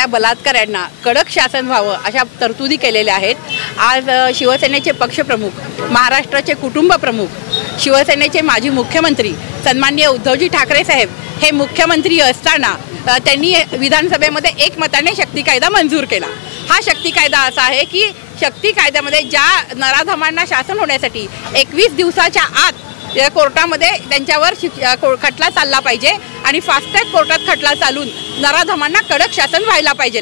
या बलात्काऱ्यांना कडक शासन व्हावं अशा तरतुदी केलेल्या आहेत। आज शिवसेनेचे पक्षप्रमुख, महाराष्ट्राचे कुटुंब प्रमुख, शिवसेनेचे माजी मुख्यमंत्री सन्माननीय उद्धवजी ठाकरे साहेब हे मुख्यमंत्री असताना त्यांनी विधानसभेमध्ये एकमताने शक्ती कायदा मंजूर केला। हा शक्ती कायदा असा आहे की शक्ती कायद्यामध्ये ज्या नराधमांना शासन होण्यासाठी 21 दिवसाच्या आत कोर्टामध्ये त्यांच्यावर खटला चालला पाहिजे आणि फास्ट ट्रॅक कोर्टात खटला चालून नराधमांना कडक शासन व्हायला पाहिजे।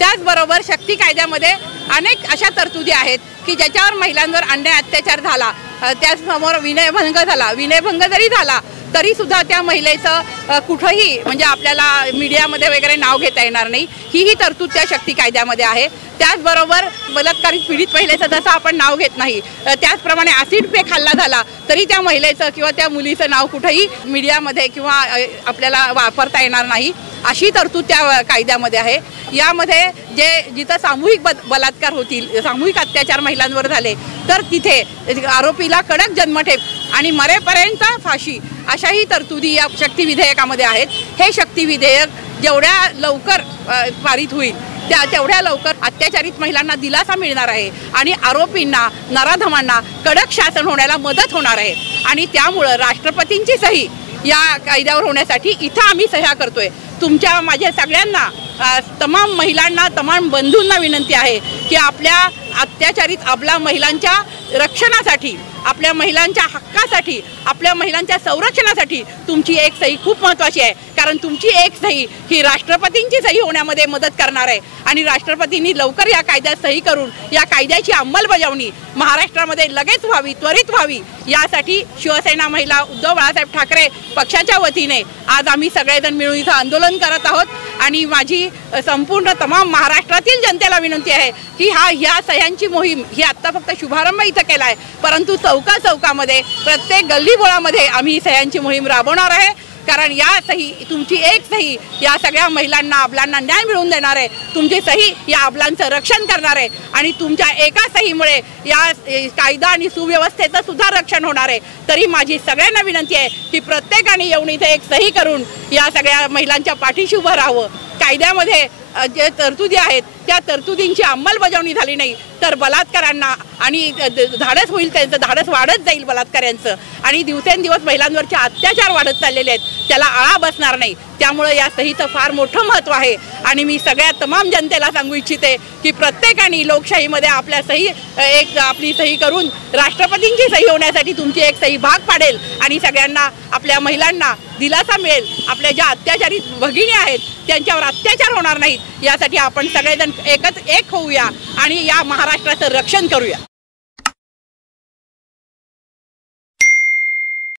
त्याचबरोबर शक्ती कायद्यामध्ये अनेक अशा तरतुदी आहेत की ज्याच्यावर महिलांवर अन्याय अत्याचार झाला, त्यासमोर विनयभंग झाला, विनयभंग जरी झाला तरी सुद्धा त्या महिलेचं कुठेही म्हणजे आपल्याला मीडियामध्ये वगैरे नाव घेता येणार नाही, ही तरतूद त्या शक्ती कायद्यामध्ये आहे। त्याचबरोबर बलात्कारित पीडित महिलेचं जसं आपण नाव घेत नाही त्याचप्रमाणे ॲसिड पे खाल्ला झाला तरी त्या महिलेचं किंवा त्या मुलीचं नाव कुठेही मीडियामध्ये किंवा आपल्याला वापरता येणार नाही, अशी तरतूद त्या कायद्यामध्ये आहे। यामध्ये जिथं सामूहिक बलात्कार होतील, सामूहिक अत्याचार महिलांवर झाले तर तिथे आरोपीला कडक जन्मठेप आणि मरेपर्यंत फाशी अशाही तरतुदी या शक्ती विधेयकामध्ये आहेत। हे शक्ती विधेयक जेवढ्या लवकर पारित होईल तेवढ्या लवकर अत्याचारित महिलांना दिलासा मिळणार आहे आणि आरोपींना, नराधमांना कडक शासन होण्याला मदत होणार आहे। आणि त्यामुळे राष्ट्रपतींची सही या कायद्यावर होण्यासाठी इथं आम्ही सह्या करतोय। तुमच्या माझ्या सगळ्यांना, तमाम महिलांना, तमाम बंधूंना विनंती आहे की आपल्या अत्याचारित आपल्या महिलांच्या रक्षणासाठी, आपल्या महिलांच्या हक्कासाठी, आपल्या महिलांच्या संरक्षणासाठी तुमची एक सही खूप महत्त्वाची आहे। कारण तुमची एक सही ही राष्ट्रपतींची सही होण्यामध्ये मदत करणार आहे आणि राष्ट्रपतींनी लवकर या कायद्यात सही करून या कायद्याची अंमलबजावणी महाराष्ट्रामध्ये लगेच व्हावी, त्वरित व्हावी, यासाठी शिवसेना महिला उद्धव बाळासाहेब ठाकरे पक्षाच्या वतीने आज आम्ही सगळेजण मिळून इथं आंदोलन करत आहोत। आणि माझी संपूर्ण तमाम महाराष्ट्रातील जनतेला विनंती आहे की ह्या सह्यांची मोहीम ही आत्ता फक्त शुभारंभ इथं केला आहे, परंतु चौकामध्ये प्रत्येक गल्लीबोळामध्ये आम्ही ही सह्यांची मोहीम राबवणार आहे। कारण या सही, तुमची एक सही या सगळ्या महिलांना, अबलांना न्याय मिळवून देणार आहे, तुमची सही या अबलांचं रक्षण करणार आहे आणि तुमच्या एका सहीमुळे या कायदा आणि सुव्यवस्थेचं सुद्धा रक्षण होणार आहे। तरी माझी सगळ्यांना विनंती आहे की प्रत्येकाने येऊन इथे एक सही करून या सगळ्या महिलांच्या पाठीशी उभं राहावं। कायद्यामध्ये जे तरतुदी आहेत त्या तरतुदींची अंमलबजावणी झाली नाही तर बलात्कारांना आणि धाडस होईल, त्यांचं धाडस वाढत जाईल बलात्काऱ्यांचं आणि दिवसेंदिवस महिलांवरचे अत्याचार वाढत चाललेले आहेत, त्याला आळा बसणार नाही। त्यामुळे या सहीचं फार मोठं महत्त्व आहे आणि मी सगळ्या तमाम जनतेला सांगू इच्छिते की प्रत्येकाने लोकशाहीमध्ये आपल्या सही आपली सही करून राष्ट्रपतींची सही होण्यासाठी तुमची एक सही भाग पाडेल आणि सगळ्यांना, आपल्या महिलांना दिलासा मिळेल। आपल्या ज्या अत्याचारित भगिनी आहेत त्यांच्यावर अत्याचार होणार नाहीत यासाठी आपण सगळेजण एक होऊया आणि या महाराष्ट्राचं रक्षण करूया।